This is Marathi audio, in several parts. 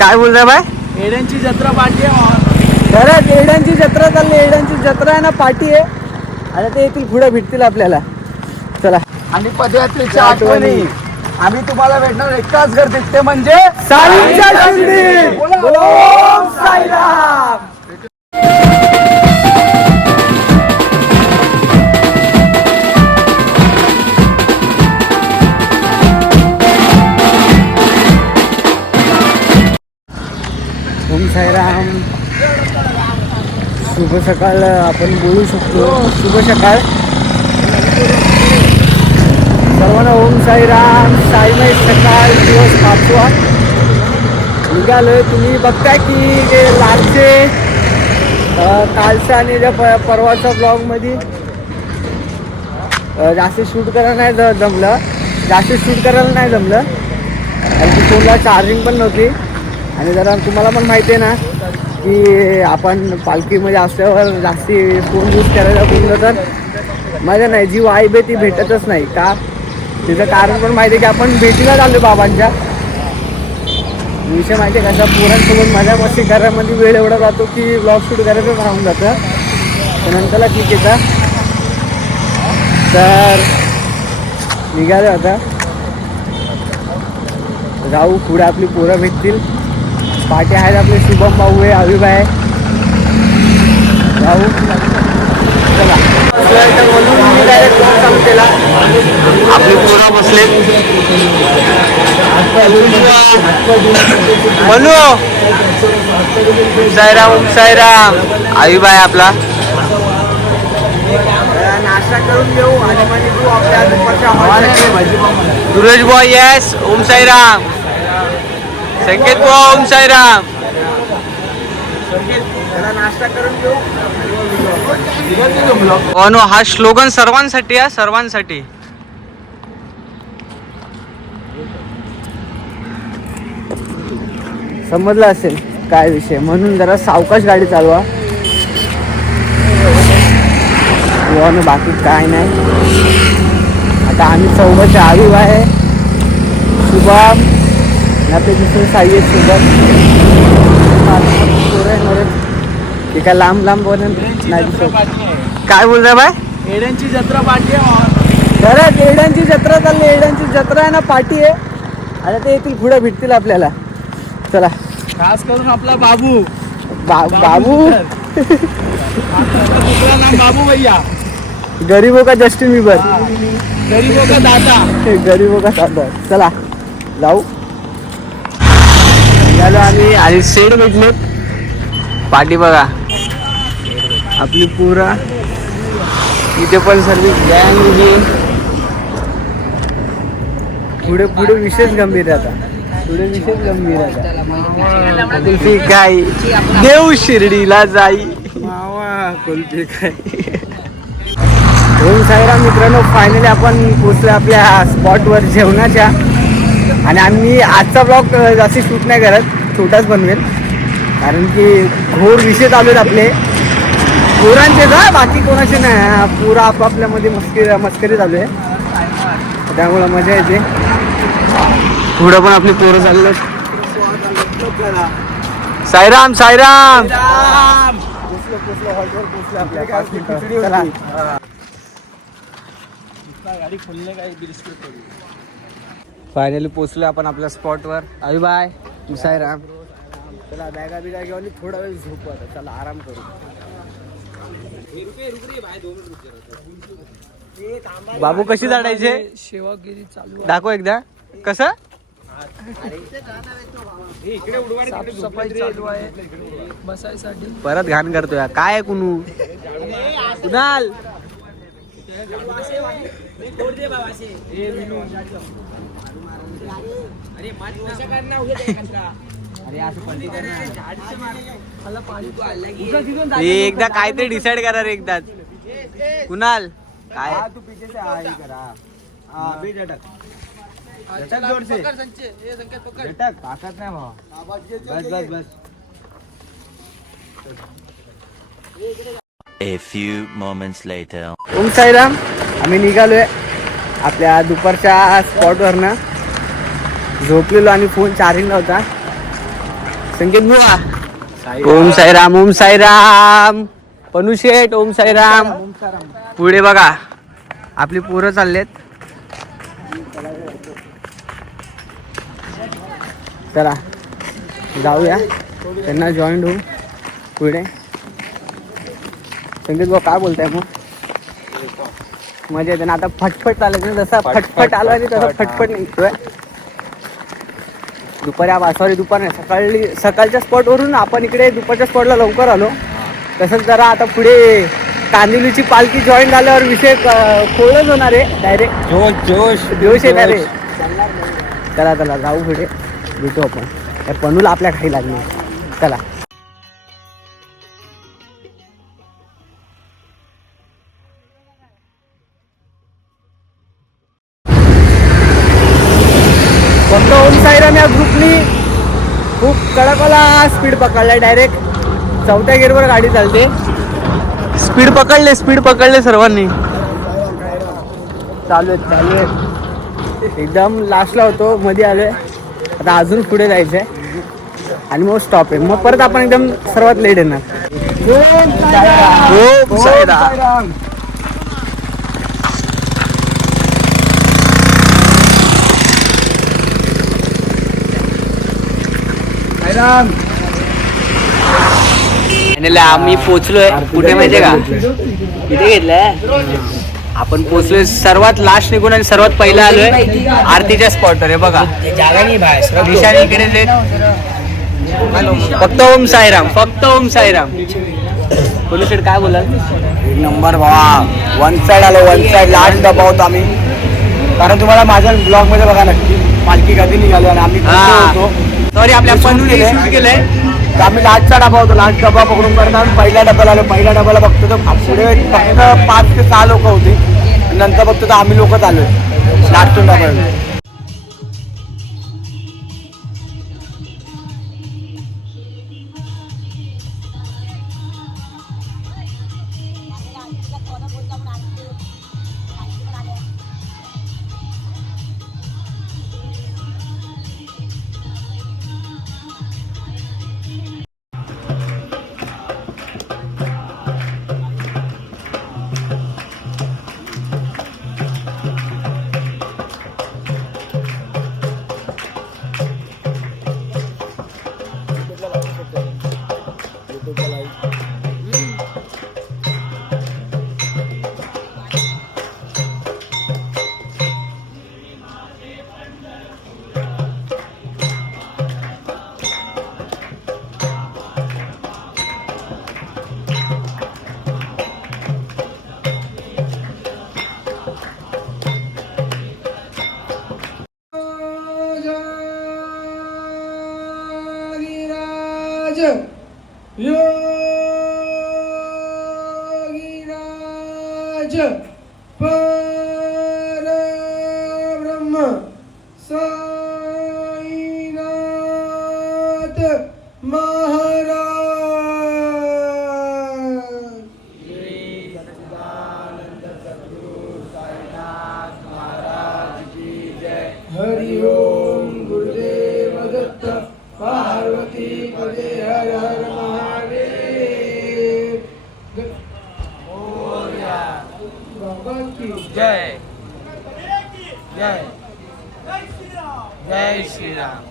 काय बोलताय बाय एड्यांची जत्रा पाठी आहे. खरंच एड्यांची जत्रा चालली. एड्यांची जत्रा आहे ना पाठी आहे. आणि ते येतील पुढे भेटतील आपल्याला. चला. आणि पदयात्रेच्या आठवणी. आम्ही तुम्हाला भेटणार एकाच गर्दीत. ते म्हणजे साईराम. साईराम. शुभ सकाळ आपण बोलू शकतो. शुभ सकाळ. सर्वांना ओम साईराम. साईमय सकाळ दिवस पाचवा. निघालोय तुम्ही. बघताय की जे लालचे कालचा आणि त्या प- परवाच्या ब्लॉगमध्ये जास्त शूट करायला नाही ज- जमलं. जास्त शूट करायला नाही जमलं. आणि ती फोनला चार्जिंग पण नव्हती. आणि जरा तुम्हाला पण माहिती आहे ना की आपण पालखीमध्ये असल्यावर जास्ती फोन यूज करायला बोललं तर मजा नाही जी वाईब आहे ती भेटतच नाही. का? तिचं कारण पण माहिती आहे की आपण भेटीला आलो बाबांच्या. विषय माहिती आहे का? त्या पोरांसोबत मजा मस्ती घरामध्ये वेळ एवढा जातो की ब्लॉग शूट करायचंच राहून जातं. तर नंतरला ठीक आहे तर. निघाले आता. जाऊ पुढे आपली पोरं भेटतील. पाठी आहेत आपले शुभम भाऊ आहे अभिभ आहे जाऊ चला. केला आपली पोरं बसलेत म्हणू साईराम साईराम. आईबाई आपला. नाश्ता करून घेऊ आणि. दुरज बॉय येस ओम साईराम. संकेत बुवा ओम साईराम. अनु हो? हा? स्लोगन सर्वांसाठी आहे सर्वांसाठी. समजलं असेल काय विषय. म्हणून जरा सावकाश गाडी चालवा. वन बाकी काय नाही. आता आम्ही चौघाच्या आरू आहे. शुभम. आणि आपले दुसरे साई आहेत. ते काय लांब लांब नाही काय बोलताय बाय? एड्यांची जत्रा पाठी आहे खरंच एड्यांची जत्रा चालली एड्यांची जत्रा आहे ना पाठी आहे. आणि ते येतील पुढे भेटतील आपल्याला. चला. खास करून आपला बाबू. बा बाबू बाबू? भैया. गरीबो का जस्टिन बिबर गरीबों का दाता गरीबो का साधर चला. जाऊ. निघालो आम्ही. आणि सेट भेटले. पाठी बघा. आपली पुरा. इथे पण सर्व गँग उभी पुढे पुढे विशेष गंभीर आता. पुढे विशेष गंभीर आता. कुल्फी काय देव शिर्डीला जाई. मावा कुल्फी काय ओम साईराम मित्रांनो फायनली आपण पोचलो आपल्या स्पॉटवर जेवणाच्या. आणि आम्ही आजचा ब्लॉग जास्त शूट नाही करत छोटाच बनवेल. कारण की घोर विषय चालू आहेत आपले. पोरांचे ना बाकी कोणाचे नाही. पुरा आपापल्यामध्ये मस्करी मस्करी चालू आहे. त्यामुळं मजा येते. पुढं पण आपली पोरं चाललं साईराम साईराम! पोचलो पोचलो हॉलवर फायनली पोचलो आपण आपल्या स्पॉटवर अभि बाय साईराम चला बॅगा बिगा घेऊन थोडा वेळ झोपू आता. चला आराम करू. बाबू कशी झाडायचे सेवागिरी चालू दाखव एकदा. कसं? बसायसाठी. परत घाण करतोय. काय कुणू कुणाल? एकदा काहीतरी डिसाईड करा रे एकदा. कुणाल? काय? तू पीछे से आ ही करा. हाँ बीच अटक अटक जोर से अटक ताकत नाही भावा. बस बस बस. A few moments later. Om Sairam आम्ही निघालोय आपल्या दुपारच्या स्पॉटवर ना झोपलेलो आणि फोन चार्जिंगला होता. संकेत बुवा. ओम साईराम ओम साईराम. पनू शेठ ओम साईराम. पुढे बघा. आपली पोरं चाललेत. चला जाऊया. त्यांना जॉईन होऊ. पुढे. संकेत भाऊ काय बोलताय मग? मजा येते ना? आता फटफट चालायचं ना जसा फटफट आला आणि तसा फटफट निघतोय. दुपारी सॉरी दुपार नाही सकाळी सकाळच्या स्पॉटवरून आपण इकडे दुपारच्या स्पॉटला लवकर आलो. तसंच जरा आता पुढे कांदिवलीची पालखी जॉईन झाल्यावर विषय खोळच होणार आहे डायरेक्ट जोश जोश जोश येणार आहे. चला चला जाऊ पुढे. भेटू आपण. त्या पनूला आपल्या काही लागणार चला. कडकवाला स्पीड पकडलाय डायरेक्ट चौथ्या गेअरवर गाडी चालते. स्पीड पकडले स्पीड पकडले सर्वांनी. चालू आहेत चालू आहेत. एकदम लास्टला होतो मध्ये आलोय. आता अजून पुढे जायचंय. आणि मग स्टॉप आहे. मग परत आपण एकदम सर्वात लेट येणार. फायनली आम्ही पोचलोय कुठे माहितीये का? इथे घेतलंय. आपण पोचलोय सर्वात लास्ट निघून आणि सर्वात पहिला आलोय आरतीच्या स्पॉटवर आहे बघा. दिशाने इकडे फक्त ओम साईराम फक्त ओम साईराम. बोलू शेठ काय बोलाल? एक नंबर भावा. वन साइड आलो वन साइड लास्ट दबावतो आम्ही. कारण तुम्हाला माझ्या ब्लॉगमध्ये बघा नक्की. पालखी कधी निघालो आणि आम्ही सॉरी आपल्या पनूने शूट केलंय. तर आम्ही लास्टचा डबा होतो. लास्ट डबा पकडून करता आम्ही पहिल्या डब्याला आलो पहिल्या डब्याला बघतो तर पुढे फक्त पाच ते सहा लोक होती. नंतर बघतो तर आम्ही लोकच आलोय लास्टून डबा. साईनाथ महाराज. हरि ओम गुरुदेव दत्त पार्वती पदे हर हर महादेव. बाबा की जय। जय। जय श्रीराम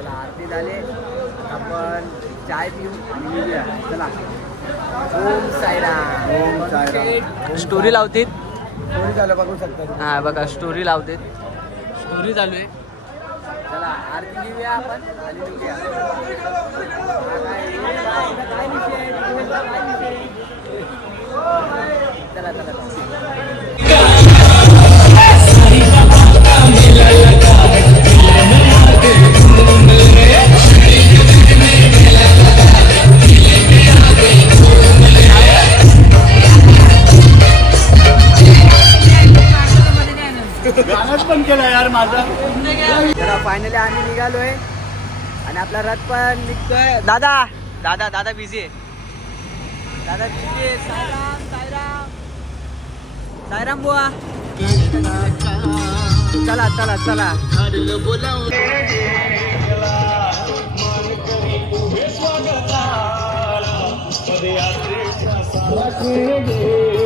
चला आरती झाले. आपण चाय पिऊ आणि चला. ओम साईराम. ओम साईराम. स्टोरी लावते कोणी झालं बघू शकता हा बघा स्टोरी लावते स्टोरी चालू आहे. चला आरती घेऊया आपण आणि तर फायनली आम्ही निघालोय. आणि आपला रथ पण निघतोय. दादा! दादा दादा बिझी आहे. दादा बिझी आहे. साईराम साईराम साईराम बुवा. चला चला चला. साई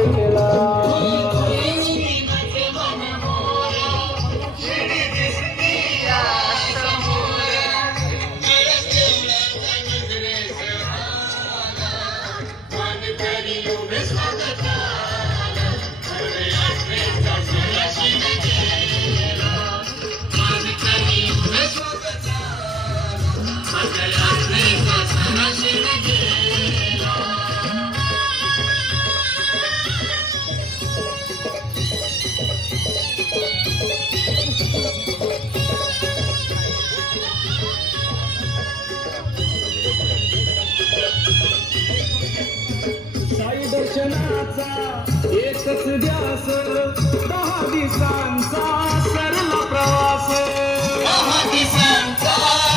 एकच ध्यास दहा दिवसांचा सरला प्रवास. दहा दिवसांचा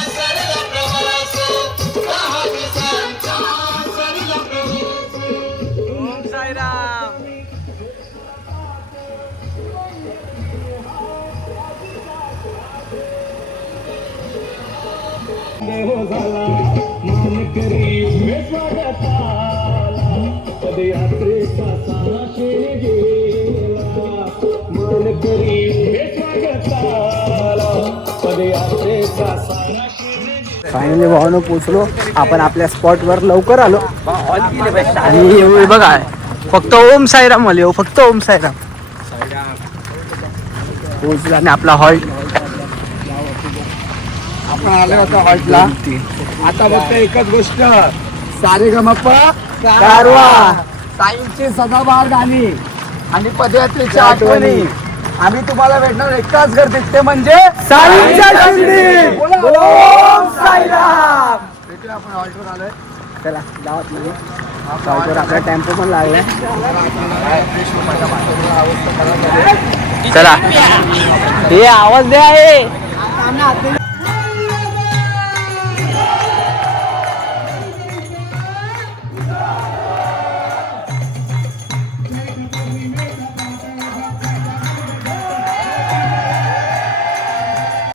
सरला प्रवास. दहा दिवसांचा सरला प्रवास. ओम साईराम. देव झाला मान करी स्वागताला. पदयात्रेचा फायनली भावानं पोचलो आपण आपल्या स्पॉटवर लवकर आलो. आणि हे बघा फक्त ओम साईराम मला येऊ फक्त ओम साईराम. पोचला आणि आपला हॉल्ट. आपण आलो होतो हॉल्टला. आता फक्त एकच गोष्ट. सारे गमप्पा कारवा. ताईंची सदाबहार गाणी आणि पदयात्रेच्या आठवणी. आम्ही तुम्हाला भेटणार एकाच गर्दीत. ते म्हणजे ओम साईराम! भेटूया आपण हॉल्टवर आलोय. चला गावात मध्ये हॉल्टवर आपला टेम्पो पण लागलाय चला. हे आवाज द्या हे